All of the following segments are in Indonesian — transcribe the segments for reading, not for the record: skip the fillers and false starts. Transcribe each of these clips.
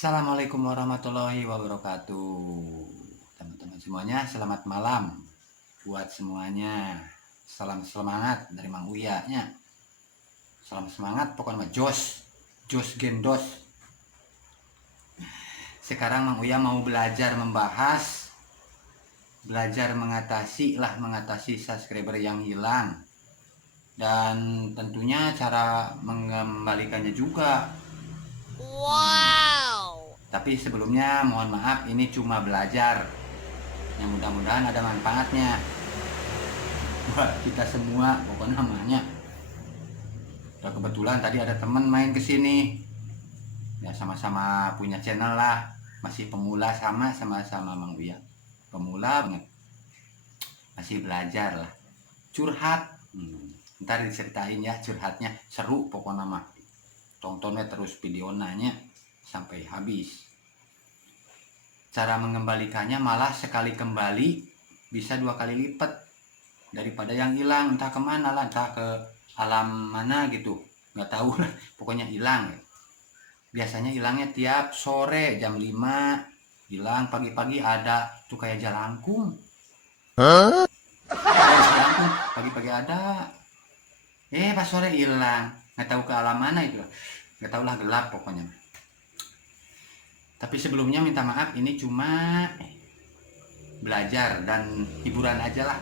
Assalamualaikum warahmatullahi wabarakatuh. Teman-teman semuanya, selamat malam buat semuanya. Salam semangat dari Mang Uya nya. Salam semangat pokoknya Jos Gendos. Sekarang Mang Uya mau belajar mengatasi subscriber yang hilang. Dan tentunya cara mengembalikannya juga. Wow. Tapi sebelumnya mohon maaf, ini cuma belajar. Yang mudah-mudahan ada manfaatnya buat kita semua pokoknya namanya. Ya, kebetulan tadi ada teman main ke sini. Ya sama-sama punya channel lah, masih pemula sama-sama Mang Uya. Pemula banget. Masih belajar lah. Curhat. Ntar diceritain ya curhatnya, seru pokoknya mah. Tontonnya terus video nanya sampai habis. Cara mengembalikannya malah sekali kembali bisa 2 kali lipat daripada yang hilang, entah kemana lah, entah ke alam mana gitu, nggak tahu lah, pokoknya hilang. Biasanya hilangnya tiap sore jam 5 hilang, pagi-pagi ada tuh kayak jalangkung. Jalangkung pagi-pagi ada, pas sore hilang, nggak tahu ke alam mana itu, nggak tahu lah, gelap pokoknya. Tapi sebelumnya minta maaf, ini cuma belajar dan hiburan aja lah.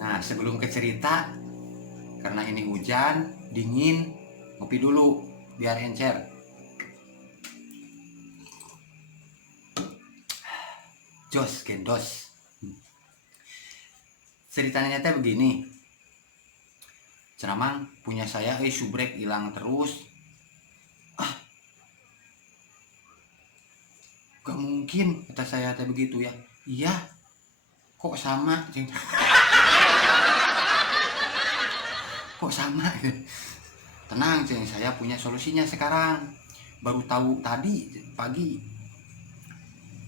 Nah, sebelum ke cerita, karena ini hujan, dingin, ngopi dulu biar encer. Jos Gendos. Ceritanya teh begini. Ceramang punya saya subrek hilang terus. Gak mungkin, kata saya teh begitu ya. Iya, kok sama? Kok sama? Tenang, ceng, saya punya solusinya sekarang. Baru tahu tadi pagi.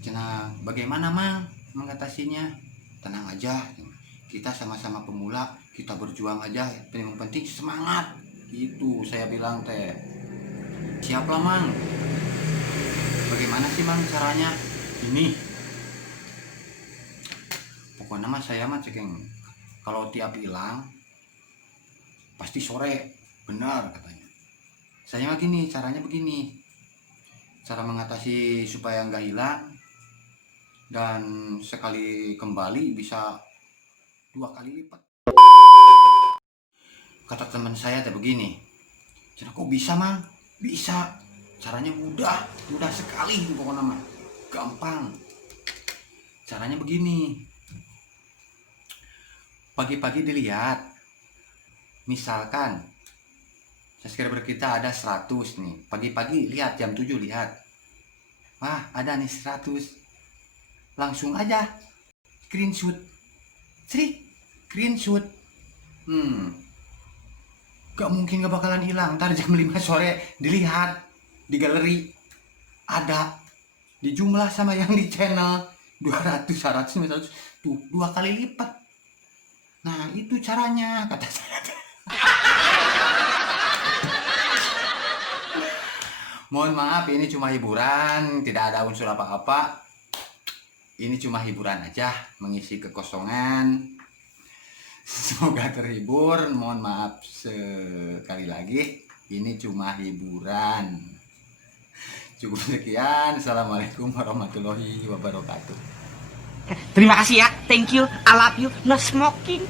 Cina, bagaimana Mang mengatasinya? Tenang aja, kita sama-sama pemula, kita berjuang aja. Yang penting semangat. Itu saya bilang teh. Siaplah Mang. Bagaimana sih Mang caranya? Ini. Pokoknya mah saya mah cekeng. Kalau tiap hilang pasti sore, benar katanya. Saya mah gini, caranya begini. Cara mengatasi supaya nggak hilang dan sekali kembali bisa 2 kali lipat. Kata teman saya teh begini. Cina, kok bisa Mang? Bisa. Caranya mudah sekali pokoknya mah. Gampang. Caranya begini. Pagi-pagi dilihat. Misalkan subscriber kita ada 100 nih. Pagi-pagi lihat jam 7 lihat. Wah, ada nih 100. Langsung aja screenshot. Screenshot. Gak mungkin gak bakalan hilang. Ntar jam 5 sore dilihat di galeri ada di jumlah sama yang di channel 200, 100, 500 tuh 2 kali lipat. Nah itu caranya kata saya. Mohon maaf, ini cuma hiburan, tidak ada unsur apa-apa. Ini cuma hiburan aja, mengisi kekosongan. Semoga terhibur. Mohon maaf sekali lagi, ini cuma hiburan. Cukup sekian. Assalamualaikum warahmatullahi wabarakatuh. Terima kasih ya. Thank you. I love you. No smoking.